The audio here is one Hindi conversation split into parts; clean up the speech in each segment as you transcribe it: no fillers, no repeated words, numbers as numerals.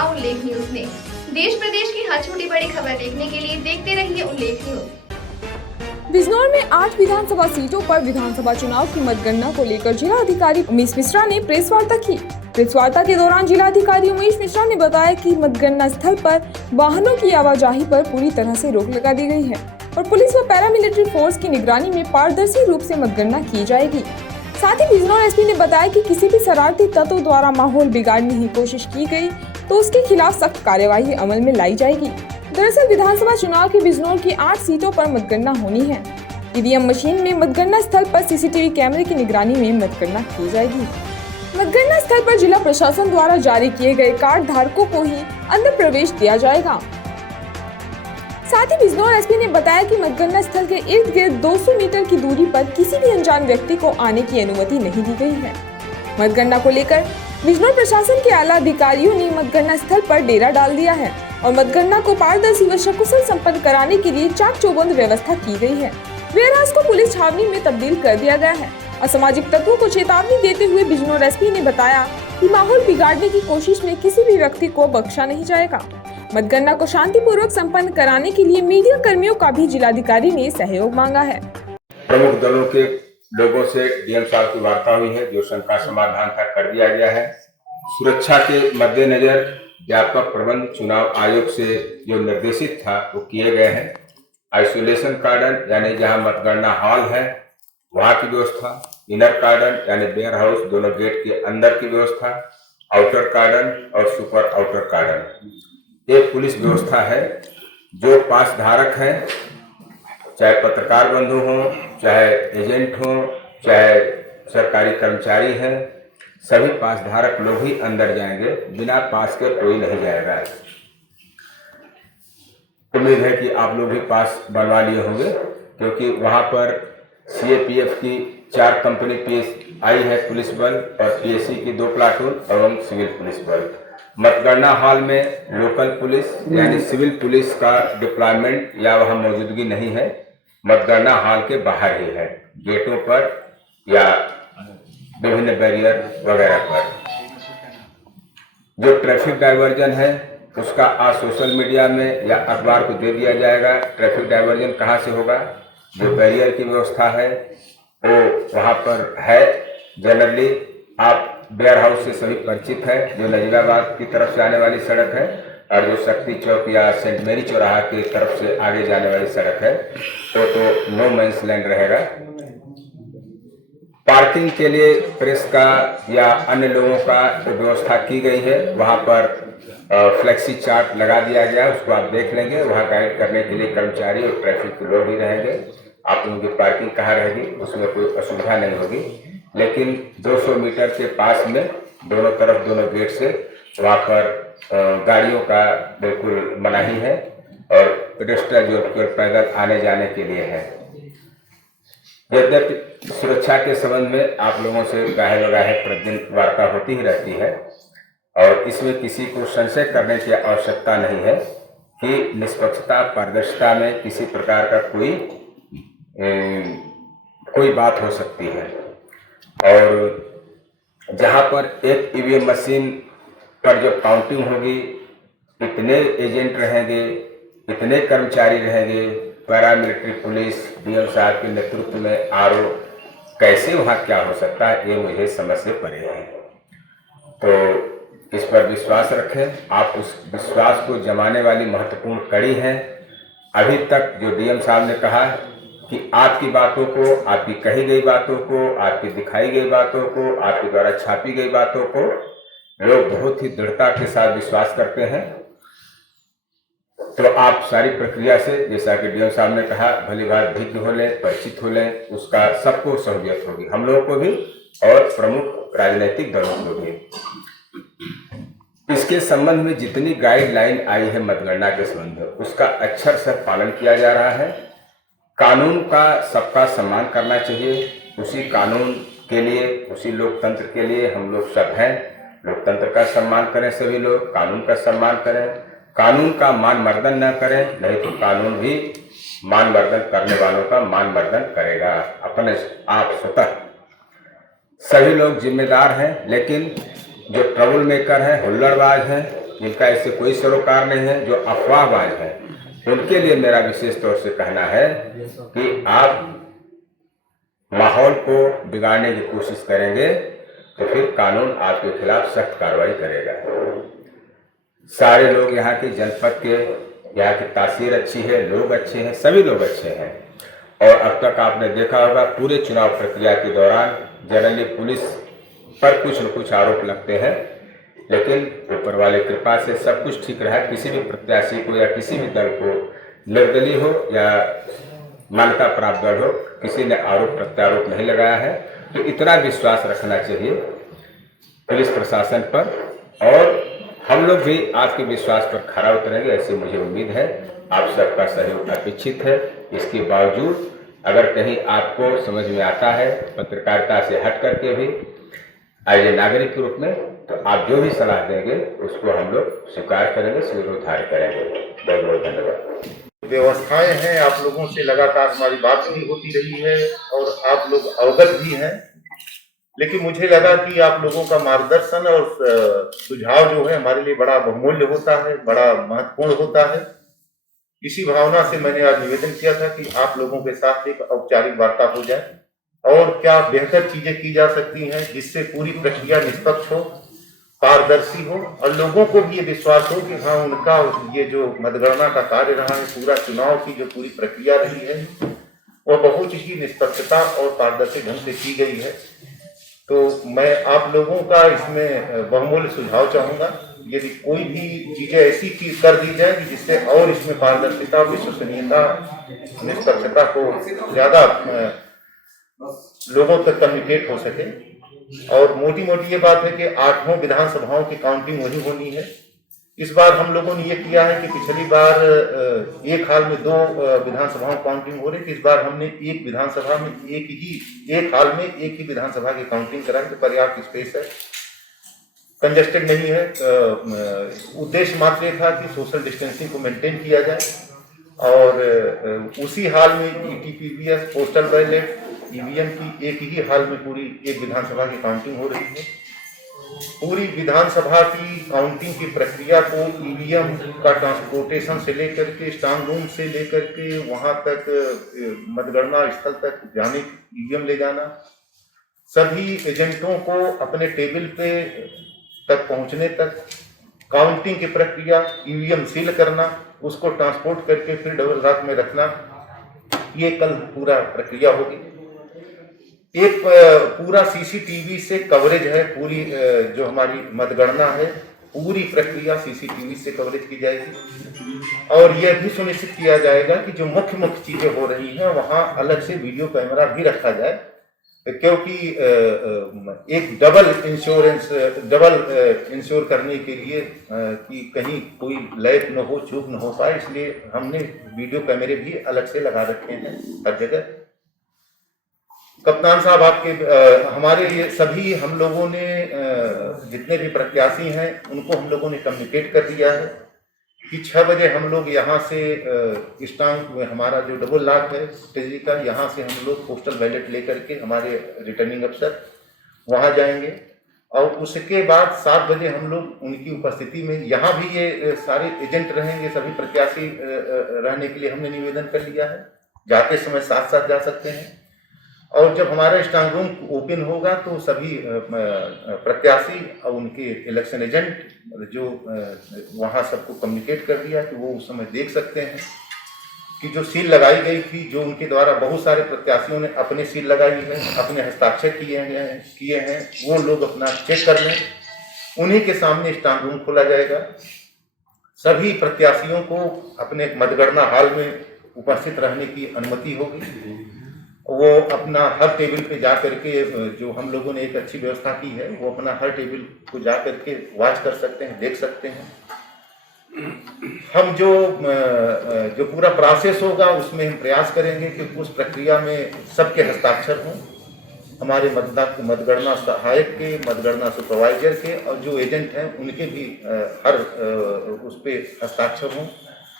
होगा उल्लेख न्यूज में। देश प्रदेश की हर छोटी बड़ी खबर देखने के लिए देखते रहिए उल्लेख न्यूज। बिजनौर में 8 विधानसभा सीटों पर विधानसभा चुनाव की मतगणना को लेकर जिला अधिकारी उमेश मिश्रा ने प्रेस वार्ता की। प्रेस वार्ता के दौरान जिला अधिकारी उमेश मिश्रा ने बताया कि मतगणना स्थल पर वाहनों की आवाजाही पर पूरी तरह से रोक लगा दी गई है और पुलिस व पैरामिलिट्री फोर्स की निगरानी में पारदर्शी रूप से मतगणना की जाएगी। साथ ही बिजनौर एसपी ने बताया कि किसी भी शरारती तत्व द्वारा माहौल बिगाड़ने की कोशिश की गई तो उसके खिलाफ सख्त कार्यवाही अमल में लाई जाएगी। दरअसल विधानसभा चुनाव की बिजनौर की 8 सीटों पर मतगणना होनी है। ईवीएम मशीन में मतगणना स्थल पर सीसीटीवी कैमरे की निगरानी में मतगणना की जाएगी। मतगणना स्थल पर जिला प्रशासन द्वारा जारी किए गए कार्ड धारकों को ही अंदर प्रवेश दिया जाएगा। साथ ही बिजनौर एसपी ने बताया कि मतगणना स्थल के इर्द गिर्द 200 मीटर की दूरी पर किसी भी अनजान व्यक्ति को आने की अनुमति नहीं दी गई है। मतगणना को लेकर बिजनौर प्रशासन के आला अधिकारियों ने मतगणना स्थल पर डेरा डाल दिया है और मतगणना को पारदर्शी व सकुशल संपन्न कराने के लिए चाक चौबंद व्यवस्था की गई है। वेयरहाउस को पुलिस छावनी में तब्दील कर दिया गया है। असामाजिक तत्वों को चेतावनी देते हुए बिजनौर एसपी ने बताया कि माहौल बिगाड़ने की कोशिश में किसी भी व्यक्ति को बख्शा नहीं जाएगा। मतगणना को शांतिपूर्वक संपन्न कराने के लिए मीडिया कर्मियों का भी जिलाधिकारी ने सहयोग मांगा है। प्रमुख दलों के लोगों से डीएम साहब की वार्ता हुई है, जो शंका समाधान कर दिया गया है। सुरक्षा के मद्देनजर व्यापक प्रबंध चुनाव आयोग से जो निर्देशित था वो किए गए हैं। आइसोलेशन कार्डन यानी जहां मतगणना हॉल है वहां की व्यवस्था, इनर कार्डन यानी वेयर हाउस दोनों गेट के अंदर की व्यवस्था, आउटर कार्डन और सुपर आउटर कार्डन, एक पुलिस व्यवस्था है। जो पास धारक हैं, चाहे पत्रकार बंधु हों, चाहे एजेंट हों, चाहे सरकारी कर्मचारी हैं, सभी पास धारक लोग ही अंदर जाएंगे, बिना पास के कोई नहीं जाएगा। उम्मीद है कि आप लोग भी पास बनवा लिए होंगे, क्योंकि वहां पर सीएपीएफ की 4 कंपनी पीएस आई है पुलिस बल और पीएससी की 2 प्लाटून एवं सिविल पुलिस बल। मतगणना हॉल में लोकल पुलिस यानी सिविल पुलिस का डिप्लॉयमेंट या वहां मौजूदगी नहीं है। मतगणना हॉल के बाहर ही है, गेटों पर या विभिन्न बैरियर वगैरह पर। जो ट्रैफिक डायवर्जन है उसका आज सोशल मीडिया में या अखबार को दे दिया जाएगा। ट्रैफिक डायवर्जन कहाँ से होगा, जो बैरियर की व्यवस्था है वो वहाँ पर है। जनरली आप वेयर हाउस से सभी परिचित है, जो नजीराबाद की तरफ से आने वाली सड़क है और जो शक्ति चौक या सेंट मेरी चौराहा की तरफ से आगे जाने वाली सड़क है तो नो मैंस लैंड रहेगा। पार्किंग के लिए प्रेस का या अन्य लोगों का जो व्यवस्था की गई है वहां पर फ्लेक्सी चार्ट लगा दिया गया, उसको आप देख लेंगे। वहां गाइड करने के लिए कर्मचारी और ट्रैफिक के लोग ही रहेंगे। आप लोगों की पार्किंग कहाँ रहेगी उसमें कोई असुविधा नहीं होगी, लेकिन 200 मीटर के पास में दोनों तरफ दोनों गेट से वहाँ पर गाड़ियों का बिल्कुल मनाही है और पेडेस्ट्रियन जो पैदल आने जाने के लिए है। यद्यपि सुरक्षा के संबंध में आप लोगों से गाहे बगाहे प्रतिदिन वार्ता होती ही रहती है और इसमें किसी को संशय करने की आवश्यकता नहीं है कि निष्पक्षता पारदर्शिता में किसी प्रकार का कोई बात हो सकती है। और जहां पर एक ईवीएम मशीन पर जो काउंटिंग होगी, इतने एजेंट रहेंगे, इतने कर्मचारी रहेंगे, पैरामिलिट्री पुलिस डीएम साहब के नेतृत्व में आरओ, कैसे वहां क्या हो सकता है ये मुझे समझ से परे है। तो इस पर विश्वास रखें। आप उस विश्वास को जमाने वाली महत्वपूर्ण कड़ी है। अभी तक जो डीएम साहब ने कहा कि आपकी बातों को, आपकी कही गई बातों को, आपकी दिखाई गई बातों को, आपके द्वारा छापी गई बातों को लोग बहुत ही दृढ़ता के साथ विश्वास करते हैं। तो आप सारी प्रक्रिया से, जैसा कि डीएम साहब ने कहा, भली बात भिज्ञ हो लें, परिचित हो लें, उसका सबको सहूलियत होगी, हम लोगों को भी और प्रमुख राजनीतिक दलों को भी। इसके संबंध में जितनी गाइडलाइन आई है मतगणना के संबंध में, उसका अक्षर से पालन किया जा रहा है। कानून का सबका सम्मान करना चाहिए। उसी कानून के लिए, उसी लोकतंत्र के लिए हम लोग सब हैं। लोकतंत्र का सम्मान करें सभी लोग, कानून का सम्मान करें, कानून का मान मर्दन न करें, नहीं तो कानून भी मान मर्दन करने वालों का मान मर्दन करेगा। अपने आप स्वतः सभी लोग जिम्मेदार हैं, लेकिन जो ट्रबल मेकर हैं, हुल्लड़बाज हैं, जिनका इससे कोई सरोकार नहीं है, जो अफवाहबाज हैं, उनके लिए मेरा विशेष तौर से कहना है कि आप माहौल को बिगाड़ने की कोशिश करेंगे तो फिर कानून आपके खिलाफ सख्त कार्रवाई करेगा। सारे लोग यहाँ के जनपद के, यहाँ की तासीर अच्छी है, लोग अच्छे हैं, सभी लोग अच्छे हैं। और अब तक आपने देखा होगा पूरे चुनाव प्रक्रिया के दौरान जनरली पुलिस पर कुछ न कुछ आरोप लगते हैं, लेकिन ऊपर वाले कृपा से सब कुछ ठीक रहा। किसी भी प्रत्याशी को या किसी भी दल को, निर्दलीय हो या मान्यता प्राप्त दल हो, किसी ने आरोप प्रत्यारोप नहीं लगाया है। तो इतना विश्वास रखना चाहिए पुलिस प्रशासन पर, और हम लोग भी आपके विश्वास पर खरा उतरेंगे, ऐसी मुझे उम्मीद है। आप सबका सहयोग अपेक्षित है। इसके बावजूद अगर कहीं आपको समझ में आता है पत्रकारिता से हट करके भी एज ए नागरिक के रूप में, तो आप जो भी सलाह देंगे उसको हम लोग स्वीकार करेंगे, स्वीकार करेंगे। बहुत बहुत धन्यवाद। व्यवस्थाएं हैं, आप लोगों से लगातार हमारी बात भी होती रही है और आप लोग अवगत भी हैं, लेकिन मुझे लगा कि आप लोगों का मार्गदर्शन और सुझाव जो है हमारे लिए बड़ा बहुमूल्य होता है, बड़ा महत्वपूर्ण होता है। इसी भावना से मैंने आज निवेदन किया था कि आप लोगों के साथ एक औपचारिक वार्ता हो जाए और क्या बेहतर चीजें की जा सकती हैं जिससे पूरी प्रक्रिया निष्पक्ष हो, पारदर्शी हो और लोगों को भी ये विश्वास हो कि हाँ, उनका ये जो मतगणना का कार्य रहा है, पूरा चुनाव की जो पूरी प्रक्रिया रही है, वो बहुत ही निष्पक्षता और पारदर्शी ढंग से की गई है। तो मैं आप लोगों का इसमें बहुमूल्य सुझाव चाहूंगा, यदि कोई भी चीजें ऐसी कर दी जाए कि जिससे और इसमें पारदर्शिता, विश्वसनीयता, निष्पक्षता को ज्यादा लोगों तक कम्युनिकेट हो सके। और मोटी मोटी ये बात है कि 8 विधानसभाओं की काउंटिंग वही होनी है। इस बार हम लोगों ने ये किया है कि पिछली बार एक हाल में 2 विधानसभाओं काउंटिंग हो रही थी। इस बार हमने एक विधानसभा में एक हाल में एक ही विधानसभा की काउंटिंग कराई, तो पर्याप्त स्पेस है, कंजस्टेड नहीं है। उद्देश्य मात्र ये था कि सोशल डिस्टेंसिंग को मेंटेन किया जाए और उसी हाल में ETPBS, पोस्टल बैलेट, EVM की एक ही हाल में पूरी एक विधानसभा की काउंटिंग हो रही है। पूरी विधानसभा की काउंटिंग की प्रक्रिया को EVM का ट्रांसपोर्टेशन से लेकर के, स्ट्रांग रूम से लेकर के वहां तक मतगणना स्थल तक जाने, EVM ले जाना, सभी एजेंटों को अपने टेबल पे तक पहुंचने तक, काउंटिंग की प्रक्रिया, EVM सील करना, उसको ट्रांसपोर्ट करके फिर डबल रात में रखना, ये कल पूरा प्रक्रिया होगी। एक पूरा CCTV से कवरेज है, पूरी जो हमारी मतगणना है, पूरी प्रक्रिया CCTV से कवरेज की जाएगी। और यह भी सुनिश्चित किया जाएगा कि जो मुख्य चीजें हो रही हैं वहां अलग से वीडियो कैमरा भी रखा जाए, क्योंकि एक डबल इंश्योर करने के लिए कि कहीं कोई लैप न हो, चूक न हो पाए, इसलिए हमने वीडियो कैमरे भी अलग से लगा रखे हैं हर जगह। कप्तान साहब, आपके हमारे ये सभी हम लोगों ने जितने भी प्रत्याशी हैं उनको हम लोगों ने कम्युनिकेट कर दिया है कि 6 बजे हम लोग यहाँ से स्टांग, हमारा जो डबल लॉक है ट्रेजरी का, यहाँ से हम लोग पोस्टल बैलेट लेकर के हमारे रिटर्निंग अफसर वहाँ जाएंगे और उसके बाद 7 बजे हम लोग उनकी उपस्थिति में, यहाँ भी ये सारे एजेंट रहेंगे, सभी प्रत्याशी रहने के लिए हमने निवेदन कर लिया है। जाते समय साथ साथ जा सकते हैं और जब हमारा स्ट्रांग रूम ओपन होगा तो सभी प्रत्याशी और उनके इलेक्शन एजेंट जो वहाँ सबको कम्युनिकेट कर दिया कि वो उस समय देख सकते हैं कि जो सील लगाई गई थी, जो उनके द्वारा बहुत सारे प्रत्याशियों ने अपने सील लगाई है, अपने हस्ताक्षर किए हैं, वो लोग अपना चेक कर लें। उन्हीं के सामने स्ट्रांग रूम खोला जाएगा। सभी प्रत्याशियों को अपने मतगणना हॉल में उपस्थित रहने की अनुमति होगी। वो अपना हर टेबल पे जा करके, जो हम लोगों ने एक अच्छी व्यवस्था की है, वो अपना हर टेबल को जा करके वॉच कर सकते हैं, देख सकते हैं। हम जो पूरा प्रोसेस होगा उसमें हम प्रयास करेंगे कि उस प्रक्रिया में सबके हस्ताक्षर हों, हमारे मतगणना सहायक के, मतगणना सुपरवाइजर के और जो एजेंट हैं उनके भी हर उस पर हस्ताक्षर हों,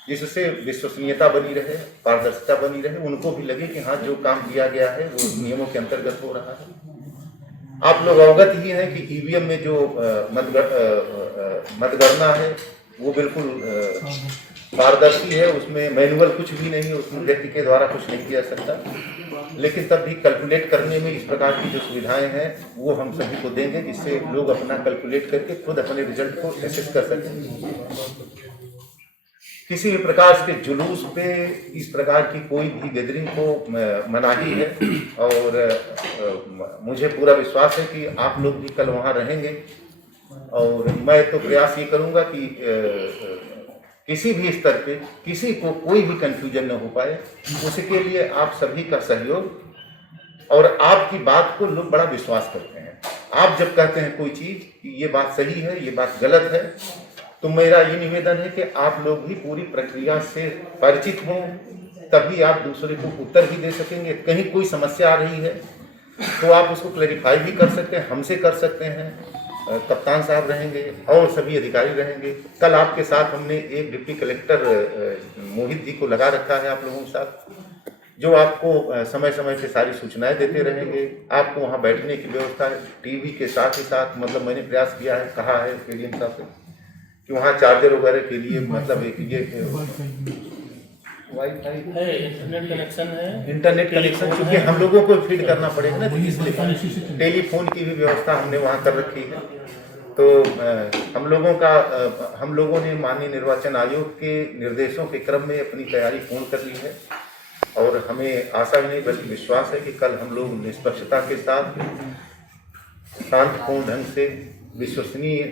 जिससे विश्वसनीयता बनी रहे, पारदर्शिता बनी रहे, उनको भी लगे कि हाँ, जो काम किया गया है वो नियमों के अंतर्गत हो रहा है। आप लोग अवगत ही हैं कि ईवीएम में जो मतगणना है वो बिल्कुल पारदर्शी है, उसमें मैनुअल कुछ भी नहीं है, उसमें व्यक्ति के द्वारा कुछ नहीं किया सकता। लेकिन तब भी कैलकुलेट करने में इस प्रकार की जो सुविधाएं हैं वो हम सभी को देंगे, जिससे लोग अपना कैलकुलेट करके खुद अपने रिजल्ट को एसेस कर सकें। किसी भी प्रकार के जुलूस पे इस प्रकार की कोई भी गैदरिंग को मनाही है, और मुझे पूरा विश्वास है कि आप लोग भी कल वहाँ रहेंगे। और मैं तो प्रयास ये करूँगा कि किसी भी स्तर पे किसी को कोई भी कंफ्यूजन न हो पाए, उसके लिए आप सभी का सहयोग। और आपकी बात को लोग बड़ा विश्वास करते हैं। आप जब कहते हैं कोई चीज़ कि ये बात सही है, ये बात गलत है, तो मेरा ये निवेदन है कि आप लोग भी पूरी प्रक्रिया से परिचित हों, तभी आप दूसरे को उत्तर भी दे सकेंगे। कहीं कोई समस्या आ रही है तो आप उसको क्लैरिफाई भी कर सकते हैं, हमसे कर सकते हैं। कप्तान साहब रहेंगे और सभी अधिकारी रहेंगे। कल आपके साथ हमने एक डिप्टी कलेक्टर मोहित जी को लगा रखा है आप लोगों के साथ, जो आपको समय समय पे सारी सूचनाएं देते रहेंगे। आपको वहाँ बैठने की व्यवस्था है, टीवी के साथ ही साथ मतलब मैंने प्रयास किया है, कहा है केडीएम साहब से कि वहाँ चार्जर वगैरह के लिए मतलब एक ये वाईफाई है, इंटरनेट कनेक्शन क्योंकि हम लोगों को फीड करना पड़ेगा ना, तो इसलिए टेलीफोन की भी व्यवस्था हमने वहाँ कर रखी है। तो हम लोगों ने माननीय निर्वाचन आयोग के निर्देशों के क्रम में अपनी तैयारी पूर्ण कर ली है, और हमें आशा ही नहीं बल्कि विश्वास है कि कल हम लोग निष्पक्षता के साथ शांतिपूर्ण ढंग से विश्वसनीय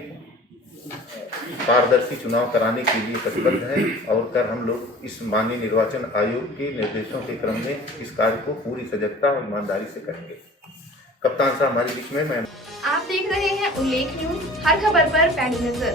पारदर्शी चुनाव कराने के लिए प्रतिबद्ध हैं। और कर हम लोग इस माननीय निर्वाचन आयोग के निर्देशों के क्रम में इस कार्य को पूरी सजगता और ईमानदारी से करेंगे। कप्तान साहब हमारे बीच में, मैं आप देख रहे हैं उल्लेख न्यूज, हर खबर पर पैनी नजर।